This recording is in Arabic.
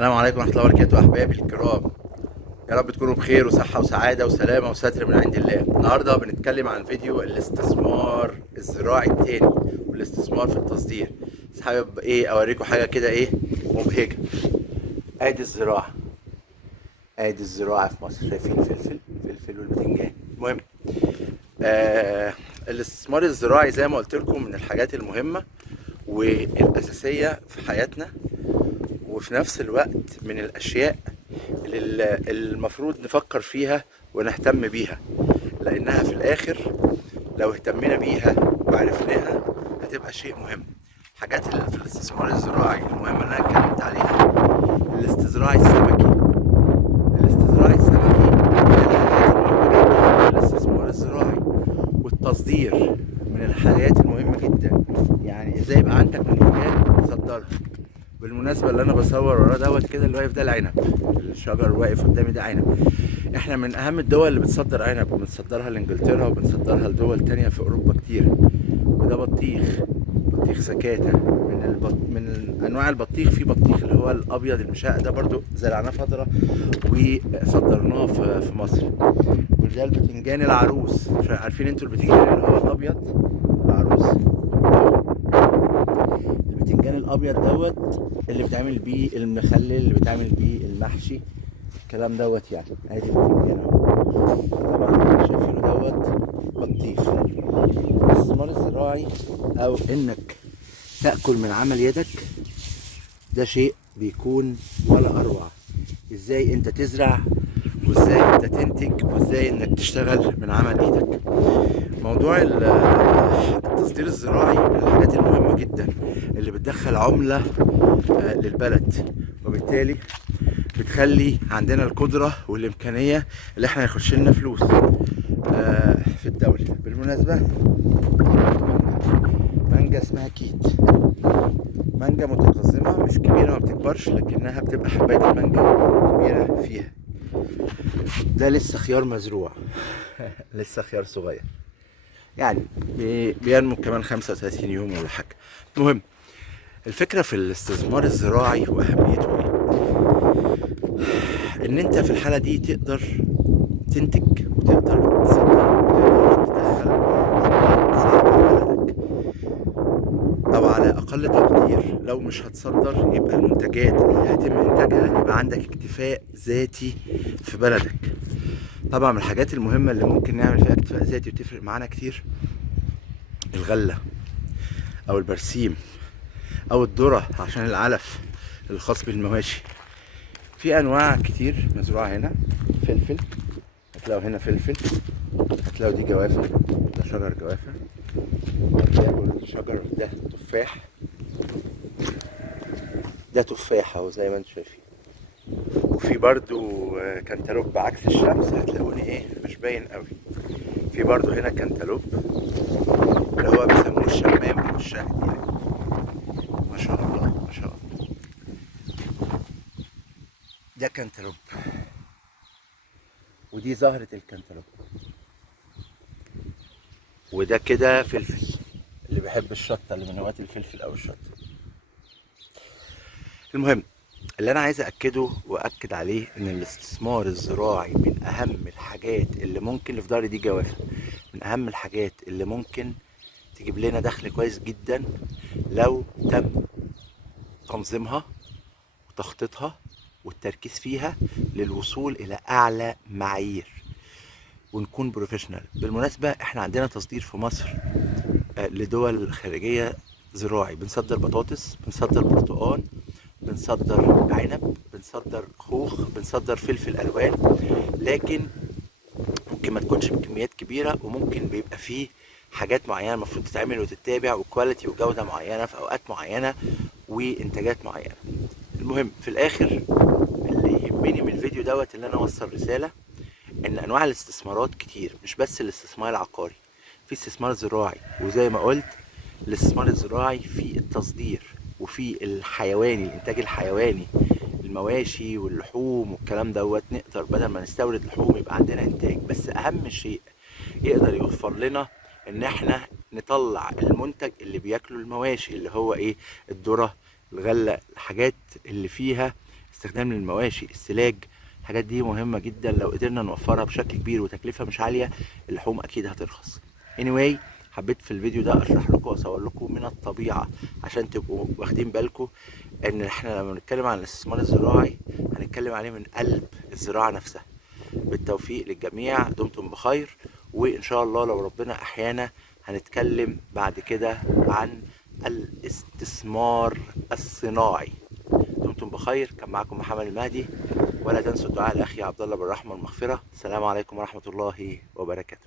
السلام عليكم ورحمة الله وبركاته أحبابي الكرام. يا رب تكونوا بخير وصحة وسعادة وسلامة وستر من عند الله. النهاردة بنتكلم عن فيديو الاستثمار الزراعي التاني والاستثمار في التصدير. بس حابب أوريكم حاجة كده مبهجة. ادي الزراعة، ادي الزراعة في مصر، شايفين الفلفل والبتنجان. المهم الاستثمار الزراعي زي ما قلت لكم من الحاجات المهمة والأساسية في حياتنا، وفي نفس الوقت من الأشياء اللي المفروض نفكر فيها ونهتم بيها، لأنها في الآخر لو اهتمينا بيها وعرفناها هتبقى شيء مهم. حاجات اللي في الاستثمار الزراعي المهمة اللي أنا اتكلمت عليها: الاستزراع السمكي. الاستزراع السمكي من الحاجات المهمة جدا في الاستثمار الزراعي، والتصدير من الحاجات المهمة جدا. يعني ازاي يبقى عندك منتجات تصدرها. بالمناسبة اللي انا بصور وراه دوت كده اللي واقف ده العنب، الشجر واقف قدامي ده عنب. احنا من اهم الدول اللي بتصدر عنب، وبنصدرها لانجلترا وبنصدرها لدول تانية في اوروبا كتير. وده بطيخ سكاتة من انواع البطيخ. في بطيخ اللي هو الابيض المشقق ده برضو زرعناه فترة وصدرناه في مصر. وده البتنجان العروس، عارفين انتوا البتنجان اللي هو الابيض العروس، البتنجان الابيض دوت اللي بيتعمل بيه المخلل، اللي بيتعمل بيه المحشي، الكلام دوت. يعني ادي البتنجان اهو، طبعا شايفينه دوت بطيخ. الاستثمار الزراعي او انك تاكل من عمل يدك ده شيء بيكون ولا اروع. ازاي انت تزرع، وازاي انت تنتج، وازاي انك تشتغل من عمل ايدك. موضوع التصدير الزراعي من الحاجات المهمة جدا اللي بتدخل عملة للبلد، وبالتالي بتخلي عندنا القدرة والإمكانية اللي احنا يخش لنا فلوس في الدولة. بالمناسبة مانجا اسمها كيت، مانجا متقزمة مش كبيرة، ما بتكبرش، لكنها بتبقى حباية المانجا كبيرة فيها. ده لسه خيار مزروع لسه خيار صغير، يعني بينمو كمان 35 يوم ولا حاجة. المهم الفكرة في الاستثمار الزراعي وأهميته إن أنت في الحالة دي تقدر تنتج وتقدر تصدر وتقدر تدخل عملة صعبة لبلدك، أو على أقل تقدير لو مش هتصدر يبقى المنتجات اللي هيتم إنتاجها يبقى عندك اكتفاء ذاتي في بلدك. طبعا من الحاجات المهمة اللي ممكن نعمل فيها اكتفاء ذاتي وتفرق معانا كتير الغلة أو البرسيم أو الذرة عشان العلف الخاص بالمواشي. في أنواع كتير مزروعة هنا. فلفل، هتلاقوا هنا فلفل، هتلاقوا دي جوافة، ده شجر جوافة، هتلاقوا الشجر ده تفاح، ده تفاح اهو زي ما انتم شايفين. وفي برضو كنتالوب بعكس الشمس، هتلاقوني مش باين قوي. في برضو هنا كنتالوب اللي هو بيسموه الشمام والشاهد، يعني ما شاء الله ما شاء الله. ده كنتالوب، ودي زهرة الكنتالوب، وده كده فلفل اللي بيحب الشطة، اللي من هواة الفلفل أو الشطة. المهم اللي أنا عايز أكده وأكد عليه إن الاستثمار الزراعي من أهم الحاجات اللي ممكن، اللي في ظهري دي جوافة، من أهم الحاجات اللي ممكن تجيب لنا دخل كويس جدا لو تم تنظيمها وتخطيطها والتركيز فيها للوصول إلى أعلى معايير ونكون بروفيشنال. بالمناسبة احنا عندنا تصدير في مصر لدول خارجية زراعي، بنصدر بطاطس، بنصدر برتقال، بنصدر عنب، بنصدر خوخ، بنصدر فلفل ألوان، لكن ممكن ما تكونش بكميات كبيرة، وممكن بيبقى فيه حاجات معينة المفروض تتعمل وتتابع، وكواليتي وجودة معينة في أوقات معينة وإنتاجات معينة. المهم في الآخر اللي يهمني من الفيديو دوت اللي أنا أوصل رسالة ان انواع الاستثمارات كتير، مش بس الاستثمار العقاري، في استثمار زراعي. وزي ما قلت الاستثمار الزراعي في التصدير وفي الحيواني، الانتاج الحيواني، المواشي واللحوم والكلام دوت. نقدر بدل ما نستورد لحوم يبقى عندنا انتاج. بس اهم شيء يقدر يوفر لنا ان احنا نطلع المنتج اللي بياكله المواشي، اللي هو الذرة، الغلة، الحاجات اللي فيها استخدام للمواشي، السلاج. الحاجات دي مهمة جدا، لو قدرنا نوفرها بشكل كبير وتكلفة مش عالية اللحوم اكيد هترخص. anyway، حبيت في الفيديو ده اشرح لكم واصور لكم من الطبيعة عشان تبقوا واخدين بالكم ان احنا لما نتكلم عن الاستثمار الزراعي هنتكلم عليه من قلب الزراعة نفسها. بالتوفيق للجميع، دمتم بخير، وان شاء الله لو ربنا احيانا هنتكلم بعد كده عن الاستثمار الصناعي. دمتم بخير، كان معكم محمد المهدي، ولا تنسوا الدعاء لاخي عبد الله بالرحمه والمغفره. السلام عليكم ورحمه الله وبركاته.